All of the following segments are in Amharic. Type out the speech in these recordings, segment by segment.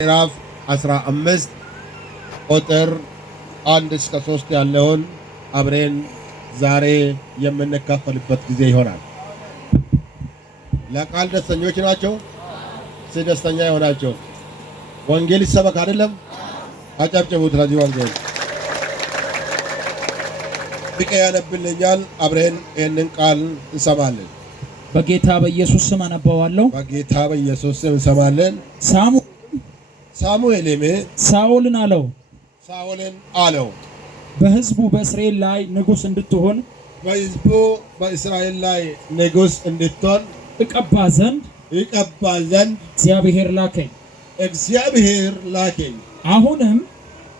ምዕራፍ 15 ቁጥር 1 እስከ 3 ያለውን አብረን ዛሬ የምንካፈልበት ጊዜ ይሆናል። ለቃል ደስተኞች ናቸው። ደስተኛ የሆናቸው ወንጌል ይሰበክ አይደለም? አጨብጭቡት ለዚህ ወንጌል። ቢቀ ያነብልኛል። አብረን ይህንን ቃል እንሰማለን። በጌታ በኢየሱስ ስም አነባዋለሁ። በጌታ በኢየሱስ ስም እንሰማለን። ሳሙኤልም ሳኦልን አለው በሕዝቡ በእስራኤል ላይ ንጉሥ እንድትሆን ንጉሥ እንድትሆን እቀባ ዘንድ እግዚአብሔር ላከኝ።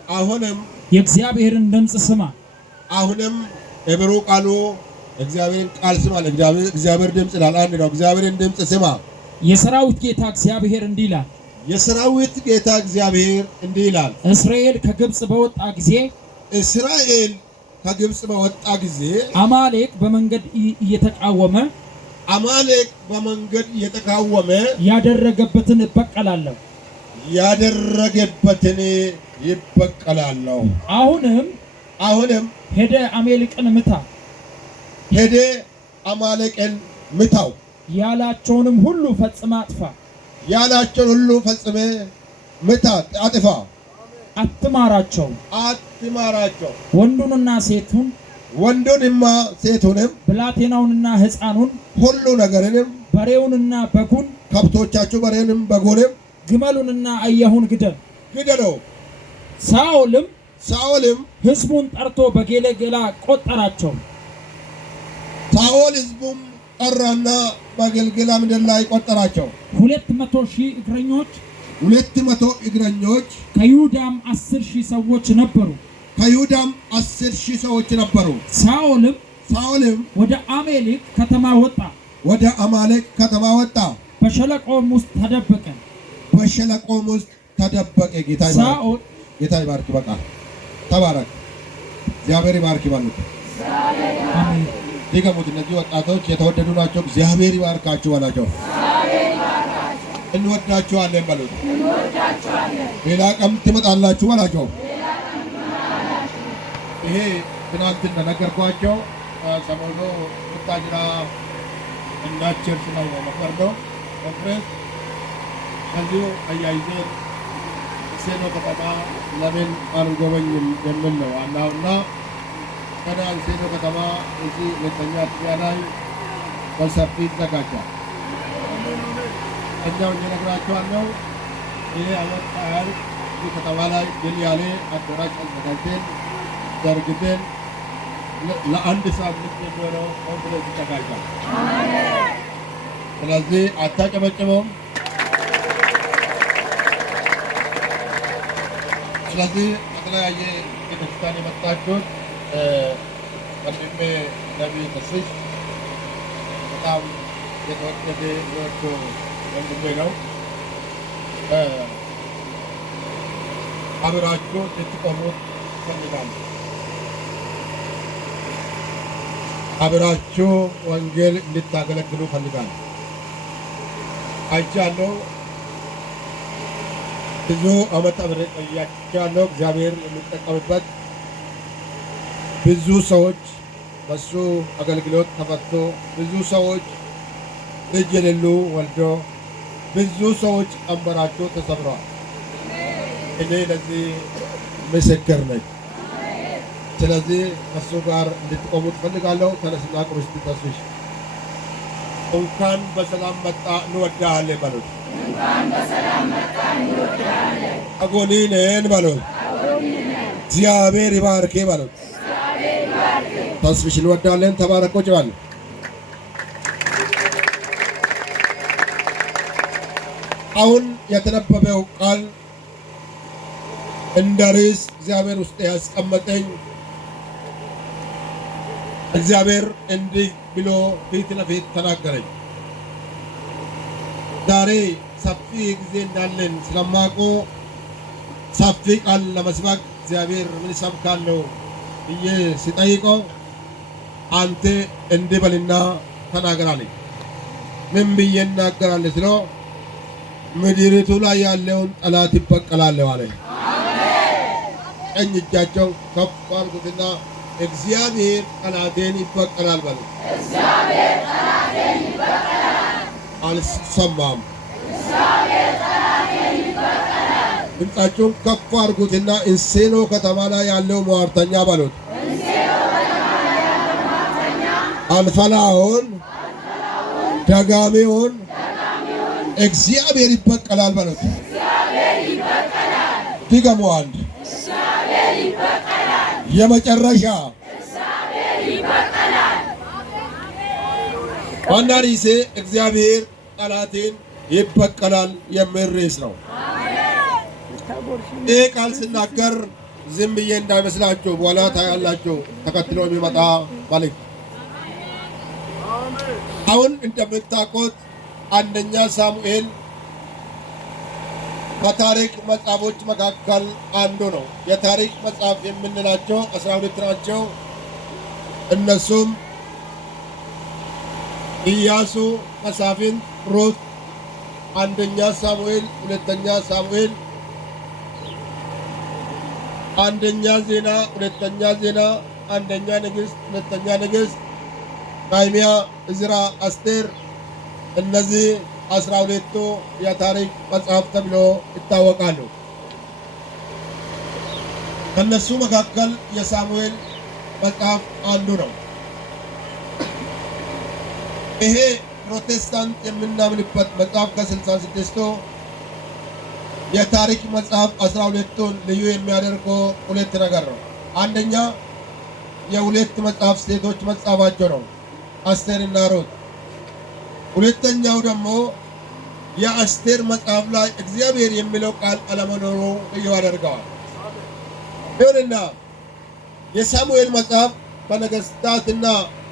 አሁንም የእግዚአብሔርን ድምፅ ስማ። አሁንም ዕብሩ ቃሉ እግዚአብሔርን ቃል ስማ። እግዚአብሔር ድምፅ ይላል። አንድ ነው። እግዚአብሔርን ድምፅ ስማ። የሰራዊት ጌታ እግዚአብሔር እንዲህ ይላል። እስራኤል ከግብጽ በወጣ ጊዜ አማሌቅ በመንገድ እየተቃወመ ያደረገበትን ይበቀላለሁ። አሁንም ሄደ አማሌቅን ምታው፣ ያላቸውንም ሁሉ ፈጽመ አጥፋ። አትማራቸው። ወንዱንና ሴቱንም ብላቴናውንና ሕፃኑን ሁሉ ነገርንም በሬውንና በጉን ከብቶቻችሁ በሬንም በጉንም ግመሉንና አህያውን ግደለው። ሳኦልም ሕዝቡን ጠርቶ በጌልገላ ቆጠራቸው። ሕዝቡም ጠራና በጌልገላ ምድር ላይ ቆጠራቸው። 200,000 እግረኞች ከይሁዳም 10,000 ሰዎች ነበሩ። ሳኦልም ወደ አማሌቅ ከተማ ወጣ፣ በሸለቆም ውስጥ ተደበቀ። ጌታ ይባርክ። በቃ ተባረክ። እግዚአብሔር ይባርክ ይባሉት። አሜን። ዲገሙት። እነዚህ ወጣቶች የተወደዱ ናቸው። እግዚአብሔር ይባርካችሁ ባላቸው። እንወዳችኋለን በሉት። ሌላ ቀን ትመጣላችሁ ባላቸው። ይሄ ትናንት እንደነገርኳቸው ሰሞኑ ወታጅራ እና ቸርች ላይ ነው ኮንፈረንስ። ከዚሁ አያይዘን ሴኖ ከተማ ለምን አንጎበኝም የሚል ነው ዋናውና ገና ሴኖ ከተማ እዚህ ሁለተኛ አጥቢያ ላይ በሰፊ ይዘጋጃል። እኛው እየነግራችኋለሁ። ይሄ አመት ቃል እዚህ ከተማ ላይ ድል ያለ አዳራሽ አዘጋጅተን ዘርግተን ለአንድ ሳምንት የሚሆነው ኮንፈረንስ ይዘጋጃል። ስለዚህ አታጨበጭበውም። ስለዚህ ከተለያየ ቤተክርስቲያን የመጣችሁት ወንድሜ ነቢይ ተስሽ በጣም የተወደደ ወዶ ወንድሜ ነው። አብራችሁ ልትቆሙት ይፈልጋሉ። አብራችሁ ወንጌል እንድታገለግሉ ይፈልጋሉ። አይቻለሁ። ብዙ ዓመት አብሬ ቆይቻለሁ። እግዚአብሔር የሚጠቀምበት ብዙ ሰዎች በሱ አገልግሎት ተፈቶ፣ ብዙ ሰዎች ልጅ የሌሉ ወልዶ፣ ብዙ ሰዎች ቀንበራቸው ተሰብረዋል። እኔ ለዚህ ምስክር ነኝ። ስለዚህ ከሱ ጋር እንድትቆሙ ትፈልጋለሁ። ተነስና ቁርስቲ ተስሽ እንኳን በሰላም መጣ እንወዳለን በሉት። አጎኒ ነን በሉት። እግዚአብሔር ይባርክ በሉት። ተስፍሽ እንወዳለን። ተባረኮ ጭባል። አሁን የተነበበው ቃል እንደ ርዕስ እግዚአብሔር ውስጥ ያስቀመጠኝ እግዚአብሔር እንዲህ ብሎ ፊት ለፊት ተናገረኝ። ዛሬ ሰፊ ጊዜ እንዳለን ስለማውቁ ሰፊ ቃል ለመስበክ እግዚአብሔር ምን ሰብካለሁ ብዬ ሲጠይቀው አንተ እንዲህ በልና ተናገራለኝ። ምን ብዬ እናገራለሁ ስለው ምድሪቱ ላይ ያለውን ጠላት ይበቀላል አለ። ቀኝ እጃቸው ከፍ አድርጉትና እግዚአብሔር ጠላቴን ይበቀላል በሉ። እግዚአብሔር ጠላቴን ይበቀላል። አልሰማም። እግዚአብሔር ጠላቴን ይበቀላል። ድምፃችሁን ከፍ አድርጉትና እንሴኖ ከተማ ላይ ያለው ሟርተኛ በሉት። እንሴኖ ከተማ ላይ ያለው ሟርተኛ አልፈላውን ደጋሚውን እግዚአብሔር ይበቀላል በሉት። እግዚአብሔር ይበቀላል። ድገሙ አንድ እግዚአብሔር ይበቀላል። የመጨረሻ እግዚአብሔር ይበቀላል። ዋና ርዕሴ እግዚአብሔር ጠላቴን ይበቀላል የሚል ርዕስ ነው። ይህ ቃል ስናገር ዝም ብዬ እንዳይመስላችሁ በኋላ ታያላችሁ ተከትሎ የሚመጣ መልእክት። አሁን እንደምታውቁት አንደኛ ሳሙኤል ከታሪክ መጽሐፎች መካከል አንዱ ነው። የታሪክ መጽሐፍ የምንላቸው 12 ናቸው። እነሱም ኢያሱ፣ መሳፍንት፣ ሩት፣ አንደኛ ሳሙኤል፣ ሁለተኛ ሳሙኤል፣ አንደኛ ዜና፣ ሁለተኛ ዜና፣ አንደኛ ነገሥት፣ ሁለተኛ ነገሥት፣ ነህምያ፣ ዕዝራ፣ አስቴር እነዚህ 12ቱ የታሪክ መጽሐፍ ተብሎ ይታወቃሉ። ከነሱ መካከል የሳሙኤል መጽሐፍ አንዱ ነው። ይሄ ፕሮቴስታንት የምናምንበት መጽሐፍ ከ66ቱ የታሪክ መጽሐፍ 12ቱን ልዩ የሚያደርገው ሁለት ነገር ነው። አንደኛ የሁለት መጽሐፍ ሴቶች መጽሐፋቸው ነው፣ አስቴርና ሩት። ሁለተኛው ደግሞ የአስቴር መጽሐፍ ላይ እግዚአብሔር የሚለው ቃል አለመኖሩ ልዩ ያደርገዋል። ይሁንና የሳሙኤል መጽሐፍ በነገሥታትና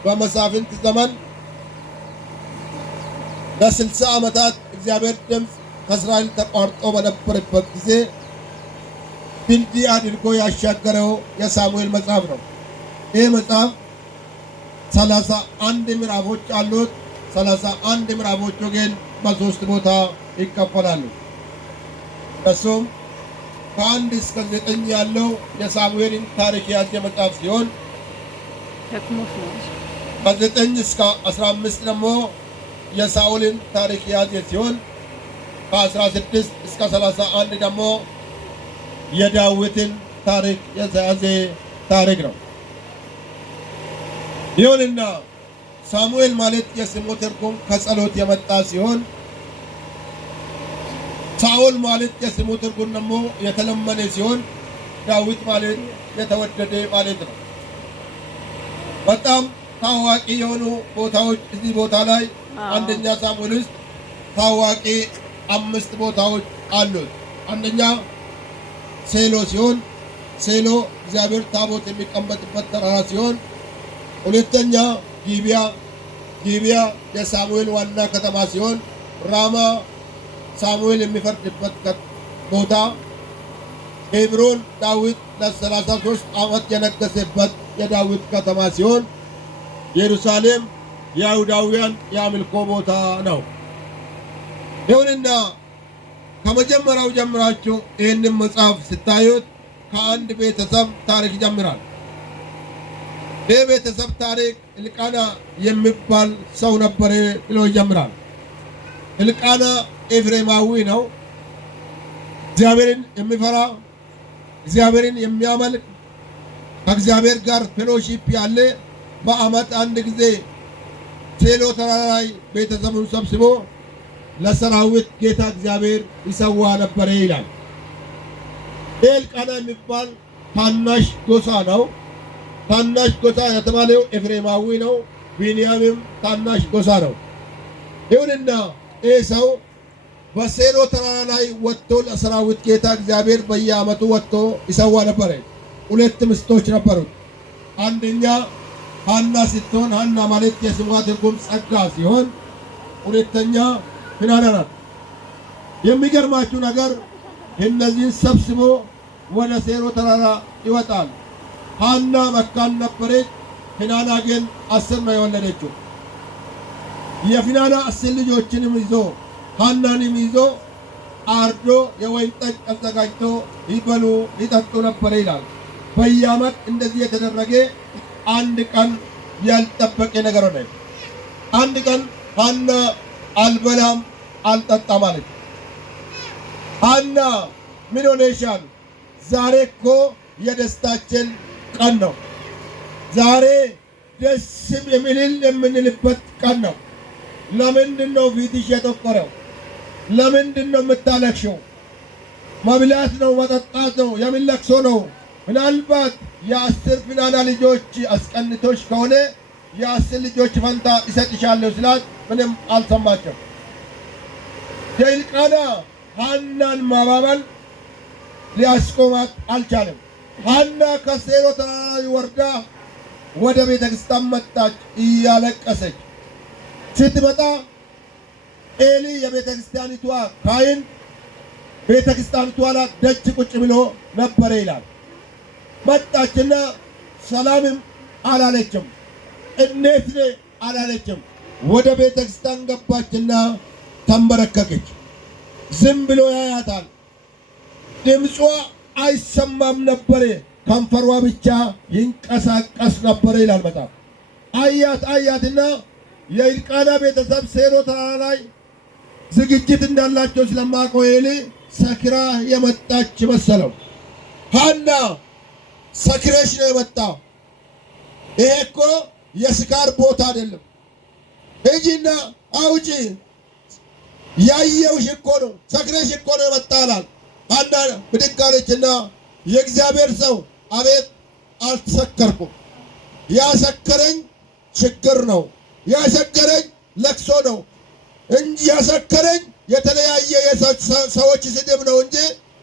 በመሳፍንት ዘመን ለ60 ዓመታት እግዚአብሔር ድምፅ ከእስራኤል ተቋርጦ በነበረበት ጊዜ ድልድይ አድርጎ ያሻገረው የሳሙኤል መጽሐፍ ነው። ይህ መጽሐፍ 31 ምዕራፎች አሉት። 31 ምዕራፎቹ ግን በ3 ቦታ ይከፈላሉ። እሱም ከ1 እስከ 9 ያለው የሳሙኤልን ታሪክ የያዘ መጽሐፍ ሲሆን ከ9 እስከ 15 ደግሞ የሳኦልን ታሪክ የያዘ ሲሆን ከ16 እስከ 31 ደግሞ የዳዊትን ታሪክ የያዘ ታሪክ ነው። ይሁንና ሳሙኤል ማለት የስሙ ትርጉም ከጸሎት የመጣ ሲሆን ሳኦል ማለት የስሙ ትርጉም ደግሞ የተለመነ ሲሆን ዳዊት ማለት የተወደደ ማለት ነው። በጣም ታዋቂ የሆኑ ቦታዎች እዚህ ቦታ ላይ አንደኛ ሳሙኤል ውስጥ ታዋቂ 5 ቦታዎች አሉት። አንደኛ ሴሎ ሲሆን ሴሎ እግዚአብሔር ታቦት የሚቀመጥበት ተራራ ሲሆን፣ ሁለተኛ ጊብያ የሳሙኤል ዋና ከተማ ሲሆን፣ ራማ ሳሙኤል የሚፈርድበት ቦታ፣ ኬብሮን ዳዊት ለ33 ዓመት የነገሰበት የዳዊት ከተማ ሲሆን፣ ኢየሩሳሌም የአይሁዳውያን የአምልኮ ቦታ ነው። ይሁንና ከመጀመሪያው ጀምራችሁ ይህንን መጽሐፍ ስታዩት ከአንድ ቤተሰብ ታሪክ ይጀምራል። ይህ ቤተሰብ ታሪክ ሕልቃና የሚባል ሰው ነበረ ብሎ ይጀምራል። ሕልቃና ኤፍሬማዊ ነው። እግዚአብሔርን የሚፈራ እግዚአብሔርን የሚያመልክ ከእግዚአብሔር ጋር ፌሎሺፕ ያለ በዓመት አንድ ጊዜ ሴሎ ተራራ ላይ ቤተሰቡን ሰብስቦ ለሰራዊት ጌታ እግዚአብሔር ይሰዋ ነበረ ይላል። ሕልቃና የሚባል ታናሽ ጎሳ ነው። ታናሽ ጎሳ የተባለው ኤፍሬማዊ ነው። ቢንያምም ታናሽ ጎሳ ነው። ይሁንና ይህ ሰው በሴሎ ተራራ ላይ ወጥቶ ለሰራዊት ጌታ እግዚአብሔር በየዓመቱ ወጥቶ ይሰዋ ነበረ። 2 ሚስቶች ነበሩት። አንደኛ ሐና ስትሆን ሐና ማለት የስሟ ትርጉም ጸጋ ሲሆን፣ ሁለተኛ ፍናና ናት። የሚገርማችሁ ነገር እነዚህን ሰብስቦ ወደ ሴሎ ተራራ ይወጣል። ሐና መካን ነበረች። ፍናና ግን 10 ነው የወለደችው። የፍናና 10 ልጆችንም ይዞ ሐናንም ይዞ አርዶ የወይን ጠጅ አዘጋጅቶ ይበሉ ይጠጡ ነበር ይላል። በየዓመት እንደዚህ የተደረገ አንድ ቀን ያልጠበቀ ነገር ሆነ። አንድ ቀን ሐና አልበላም አልጠጣም አለች። ሐና ምን ሆነሻል? ዛሬ እኮ የደስታችን ቀን ነው። ዛሬ ደስ የምንልበት ቀን ነው። ለምንድን ነው ፊትሽ የጠቆረው? ለምንድን ነው የምታለቅሽው? መብላት ነው መጠጣት ነው የምን ለቅሶ ነው? ምናልባት የ10 ፍናና ልጆች አስቀንቶች ከሆነ የ10 ልጆች ፈንታ ይሰጥሻለሁ ስላት ምንም አልሰማቸው። የሕልቃና ሐናን ማባበል ሊያስቆማት አልቻለም። ሐና ከሴሎ ተራራ ወርዳ ወደ ቤተ ክርስቲያን መጣች እያለቀሰች። ስትመጣ ኤሊ የቤተ ክርስቲያኒቷ ካህን ቤተ ክርስቲያኒቷ ላይ ደጅ ቁጭ ብሎ ነበረ ይላል። መጣችና ሰላምም አላለችም፣ እንዴት ነህ አላለችም። ወደ ቤተ ክርስቲያን ገባችና ተንበረከከች። ዝም ብሎ ያያታል። ድምጿ አይሰማም ነበረ፣ ከንፈሯ ብቻ ይንቀሳቀስ ነበረ ይላል መጽሐፍ። አያትና የሕልቃና ቤተሰብ ሴሎ ተራራ ላይ ዝግጅት እንዳላቸው ስለማውቀው ኤሊ ሰክራ የመጣች መሰለው። ሐና ሰክረሽ ነው የመጣው፣ ይሄ እኮ የስካር ቦታ አይደለም፣ ሂጂና አውጪ፣ ያየውሽ እኮ ነው፣ ሰክረሽ እኮ ነው የመጣላል። ሐና ብድግ አለችና የእግዚአብሔር ሰው አቤት፣ አልሰከርኩም፣ ያሰከረኝ ችግር ነው፣ ያሰከረኝ ለቅሶ ነው እንጂ ያሰከረኝ የተለያየ ሰዎች ስድብ ነው እንጂ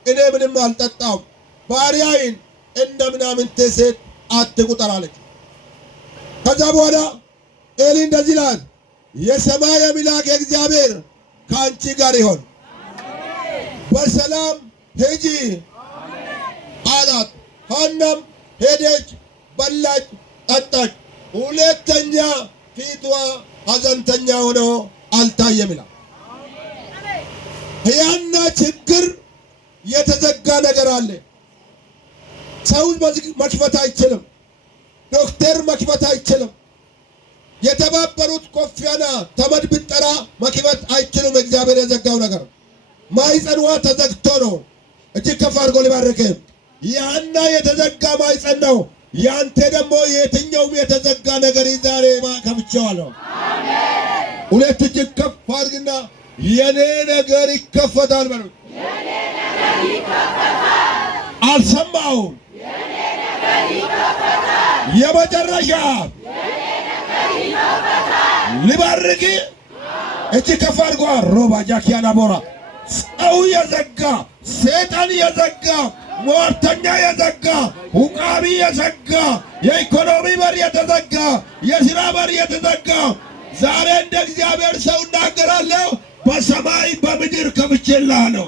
እኔ ምንም አልጠጣም። ባሪያዬን እንደ ምናምንቴ ሴት አትቁጠር አለች። ከዛ በኋላ ኤሊ እንደዚህ ይላል፣ የሰማይ አምላክ እግዚአብሔር ከአንቺ ጋር ይሆን፣ በሰላም ሂጂ አላት። ሐናም ሄደች፣ በላች፣ ጠጣች። ሁለተኛ ፊቷ ሐዘንተኛ ሆኖ አልታየም ይላል። ያና ችግር የተዘጋ ነገር አለ። ሰው መክፈት አይችልም። ዶክተር መክፈት አይችልም። የተባበሩት ኮፊያና ተመድ ብጠራ መክፈት አይችሉም። እግዚአብሔር የዘጋው ነገር ማይጸንዋ ተዘግቶ ነው። እጅግ ከፍ አድርጎ ሊባርክ። ያና የተዘጋ ማይጸን ነው። ያንተ ደግሞ የትኛውም የተዘጋ ነገር ዛሬ ከፍቼዋለሁ። ሁለት እጅግ ከፍ አድርግና የኔ ነገር ይከፈታል በሉ። አልሰማሁም። የመጨረሻ ሊባርክ እጅግ ከፍ አድርጎ ሮባ ጃኪያና ቦራ ሰው የዘጋ ሰይጣን የዘጋ ሟርተኛ የዘጋ ሁቃቢ የዘጋ የኢኮኖሚ በር የተዘጋ የሥራ በር የተዘጋ ዛሬ እንደ እግዚአብሔር ሰው እናገራለሁ፣ በሰማይ በምድር ከፍቼልሃለሁ።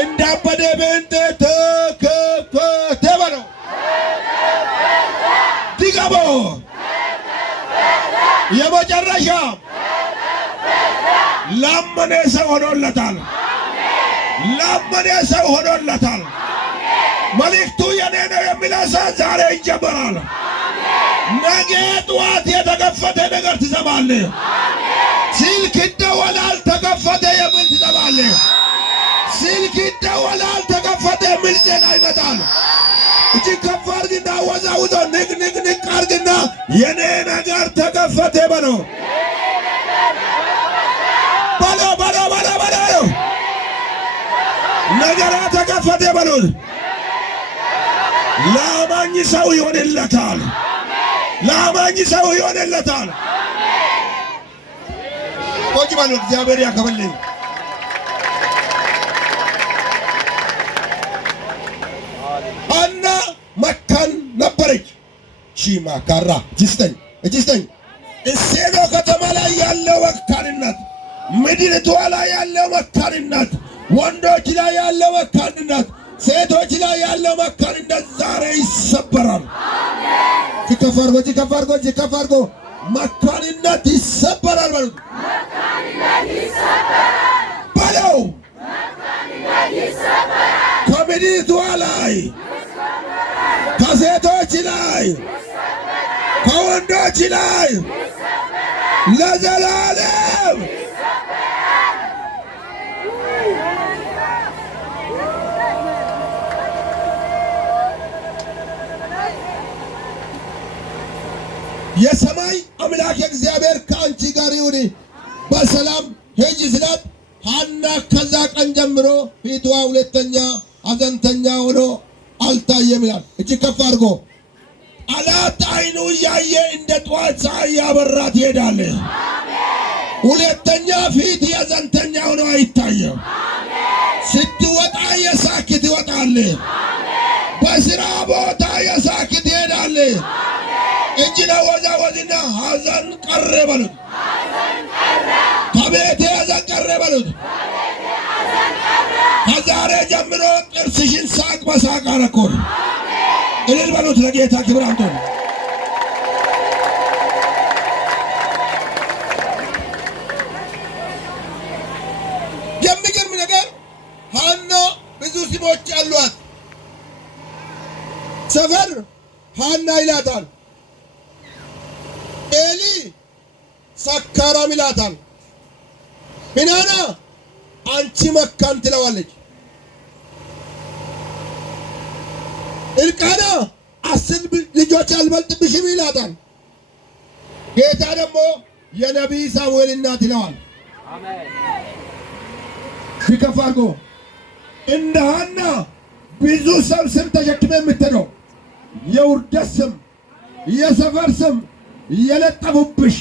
እንዳበደ ቤንተ ተከፈተ በለው። ድገሞ የመጨረሻ ላመነ ሰው ሆኖለታል። ላመነ ሰው ሆኖለታል። መልእክቱ የኔ ነው የሚለው ሰው ዛሬ ይጀምራል። ነገ ጠዋት የተከፈተ ነገር ትሰማለህ። ስልክ ይደወላል፣ ተከፈተ የሚል ትሰማለህ። ስልክ ይደወላል፣ ተከፈተ የሚል ዜና ይመጣል። እጅግ ከፍ አድርግና ወዛውዞ ንቅ አድርግና የኔ ነገር ተከፈተ በለው። በለው ነገራ ተከፈተ በሉት። ለአማኝ ሰው ይሆንለታል። ለአማኝ ሰው ይሆንለታል። ቆጭ በሉ። እግዚአብሔር ያከብልኝ። ሐና መካን ነበረች። ሺማ ካራ እጅስተኝ እሴሎ ከተማ ላይ ያለው መካንነት፣ ምድሪቷ ላይ ያለው መካንነት፣ ወንዶች ላይ ያለው መካንነት፣ ሴቶች ላይ ያለው መካንነት ዛሬ ይሰበራል። ከፋርጎ መካንነት ይሰበራል በሉት። በለው ከምድሪቷ ላይ ከሴቶች ላይ ከወንዶች ላይ ለዘላለም የሰማይ አምላክ እግዚአብሔር ከአንቺ ጋር ይሁን፣ በሰላም ሂጂ ስላት ሐና ከዛ ቀን ጀምሮ ፊቷ ሁለተኛ ሐዘንተኛ ሆኖ አልታየም ይላል። እጅ ከፍ አድርጎ ጠላት አይኑ እያየ እንደ ጠዋት ፀሐይ ያበራ ትሄዳለህ። ሁለተኛ ፊት ሐዘንተኛ ሆኖ አይታየም። ስትወጣ የሳቅ ትወጣለህ። በስራ ቦታ የሳቅ ትሄዳለህ። እጅ ለወዛወዝና ሐዘን ቀረ በሉት። ከቤቴ ሐዘን ቀረ በሉት። ከዛሬ ጀምሮ ጥርስሽን ሳቅ በሳቅ አረኮር። እልል በሉት። ለጌታ ክብር አምጡ። የሚገርም ነገር ሐና ብዙ ስሞች አሏት። ሰፈር ሐና ይላታል። ኤሊ ሰካራም ይላታል። ፊናና አንቺ መካን ትለዋለች። እልቃና 10 ልጆች አልበልጥብሽም ይላታል። ጌታ ደግሞ የነቢይ ሳሙኤል እናት ይለዋል። ሲከፍ አድርጎ እንደ ሐና ብዙ ስም ተሸክመ የምትሄደው የውርደት ስም፣ የሰፈር ስም የለጠፉብሽ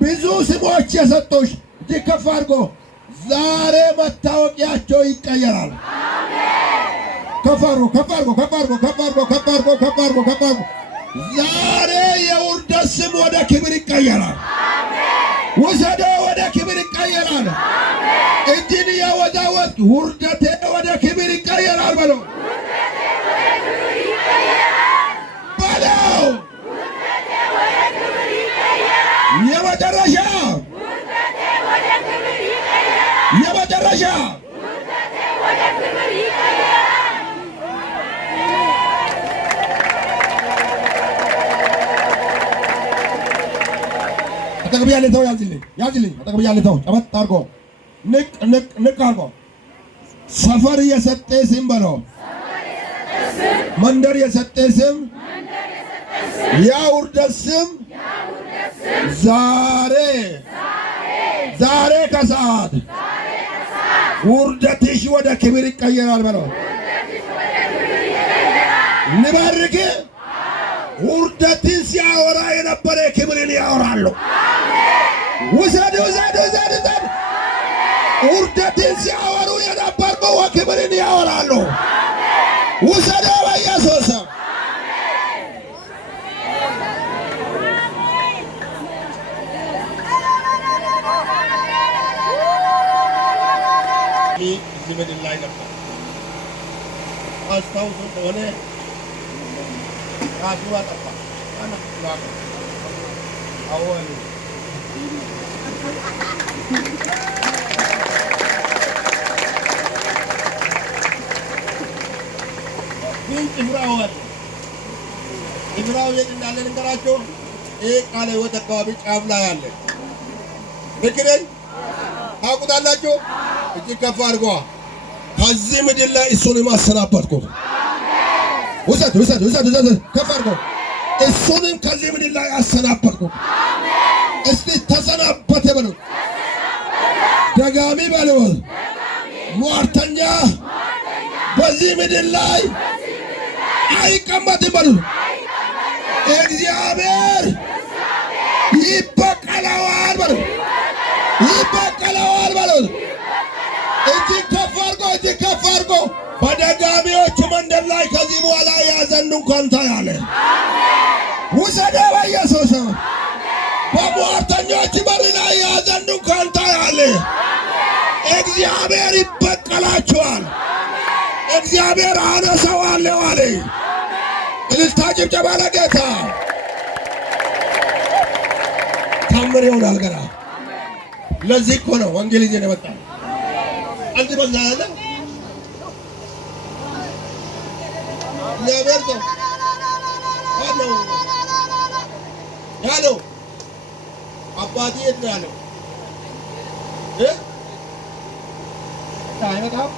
ብዙ ስሞች የሰጡሽ እጅግ ከፍ አድርጎ ዛሬ መታወቂያቸው ይቀየራል። ከፍ አድርጎ ከፍ አድርጎ ከፍ አድርጎ ከፍ አድርጎ ከፍ አድርጎ ከፍ አድርጎ ከፍ አድርጎ ዛሬ የውርደት ስም ወደ ክብር ይቀየራል። ውሰደው፣ ወደ ክብር ይቀየራል። እጅን ያወዛወዝ ውርደቴ ወደ ክብር ይቀየራል በለው በለው። የመጨረሻ የመጨረሻ አጠገብ ያለ ሰው ያዝልኝ አጠገብ ያለ ሰው ጨበጥ አድርጎ ንቅ አድርጎ ሰፈር የሰጠ ስም በለው። መንደር የሰጠ ስም፣ ያ ውርደት ስም ዛሬ ከሰዓት ውርደትሽ ወደ ክብር ይቀየራል በለው። ንባርክ። ውርደትን ሲያወራ የነበረ ክብርን ያወራሉ። ውሰድ ውሰድ ውሰድ ውሰድ። ውርደትን ሲያወሩ የነበሩ ክብርን ያወራሉ። ውሰድ በኢየሱስ እዚህ ምድር ላይ ነበር። አስታውሱ እንደሆነ ራሱ አጠፋ። አሁን ግን ዕብራው የት እንዳለ ልንገራቸው። ይህ ቃለ ሕይወት አካባቢ ጫፍ ላይ አለ። ልክ ነኝ? ታውቁታላችሁ? እጅግ ከፍ አድርጓ። ከዚህ ምድር ላይ እሱንም አሰናበትኩት። ውሰድ ውሰድ ውሰድ ውሰድ። ከፍ አድርጎ እሱንም ከዚህ ምድር ላይ አሰናበትኩት። እስቲ ተሰናበተ በሉት። ደጋሚ በሉት። ሟርተኛ በዚህ ምድር ላይ አይቀመጥም በሉት። እግዚአብሔር ይበቀለዋል በሉት። ይበቀለዋል በሉት። እጅግ ከፍ አድርጎ እጅግ ከፍ አድርጎ በደጋሚዎቹ መንደር ላይ ከዚህ በኋላ ያዘን እንኳን ታያለ። ውሰደ በኢየሱስ በሟርተኞች በር ላይ ያዘን እንኳን ታያለ። እግዚአብሔር ይበቀላችኋል። እግዚአብሔር አነሳዋለሁ አለ። እልልታ ጭብጨባ ለጌታ። ታምር ይሆናል ገና። ለዚህ እኮ ነው ወንጌል ይዘን የመጣው። አንተ በዛ ያለ እግዚአብሔር ሰው ዋናው ያለው አባቴ የት ነው ያለው? አይመጣም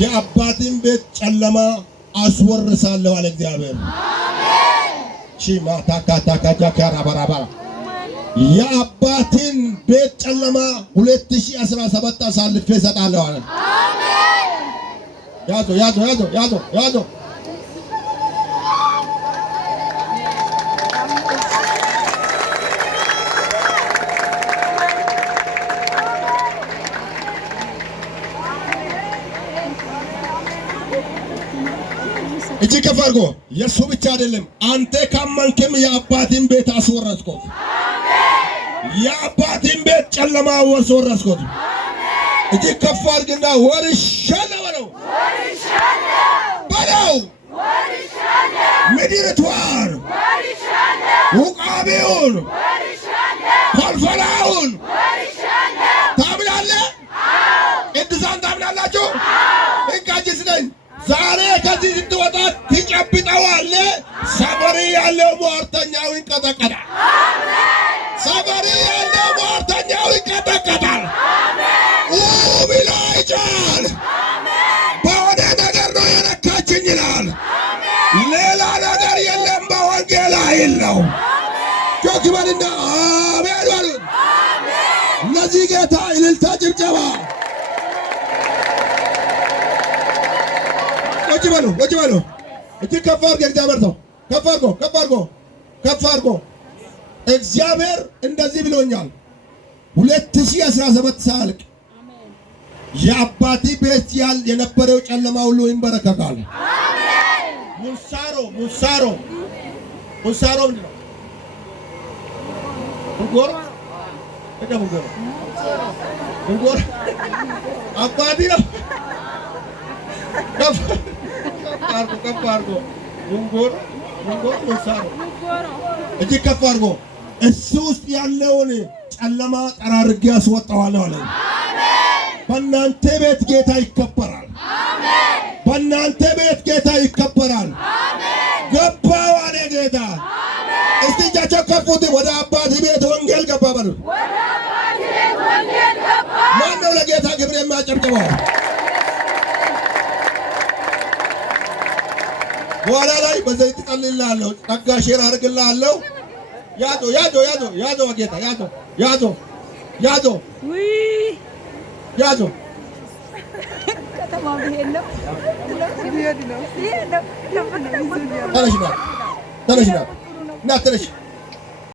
የአባቴን ቤት ጨለማ አስወርሳለሁ አለ እግዚአብሔር። አሜን። ሺማ ታካታካጃ ካራባራባ የአባቴን ቤት ጨለማ 2017 አሳልፌ እሰጣለሁ አለ። አሜን። ያዞ እጅ ከፍ አድርጎ የእሱ ብቻ አይደለም። አንተ ካመንክም የአባቴን ቤት አስወረስኩት። የአባቴን ቤት ጨለማ አስወረስኩት። እጅ ከፍ አድርግና ወርሻለሁ በለው። ምድሪቷን፣ ውቃቢውን፣ ፈልፈላውን ታምናለህ? ቅዱሳን ታምናላችሁ? እንቃጅ ስጠኝ። ዛሬ ከዚህ ስትወጣ ትጨብጠዋለህ። ሰፈሪ ያለው ሟርተኛው ይንቀጠቀጣል። ሰፈሪ ያለው ሟርተኛው ይንቀጠቀጣል። ቢላ ይጫል በሆነ ነገር ነው የነካችኝ ይላል። ሌላ ነገር የለም። በወንጌል ኃይል ነው። ጮክ በልና አሜን በሉት። ለዚህ ጌታ እልልታ፣ ጭብጨባ። ወጭ በሉ እጅግ ከፍ አድርጎ እግዚአብሔር ሰው ከፍ አድርጎ እግዚአብሔር እንደዚህ ብሎኛል። 2017 ሳያልቅ የአባቴ ቤት የነበረው ጨለማ ሁሉ ይንበረከካል። ሙሳሮ ምንድን ነው? ሙንጎሮ አባቴ ነው። ከፍ አድርጎ ሙንጎሮ ሙሳሮ እጅግ ከፍ አድርጎ እሱ ውስጥ ያለውን ጨለማ ጠራርጌ አስወጣዋለሁ አለ። በእናንተ ቤት ጌታ ይከበራል። በእናንተ ቤት ጌታ ይከበራል። ገባው አለ ጌታ። እስቲ እጃቸው ከፉት። ወደ አባቴ ቤት ወንጌል ገባ በሉ። ማነው ለጌታ ክብር የሚያጨብጭበው? በኋላ ላይ በዘይት እጸልይልሃለሁ፣ ጸጋ ሼር አድርግልሃለሁ። ያዞ ጌታ ያዞ ከተማ ብሄድ ነው። ተነሽ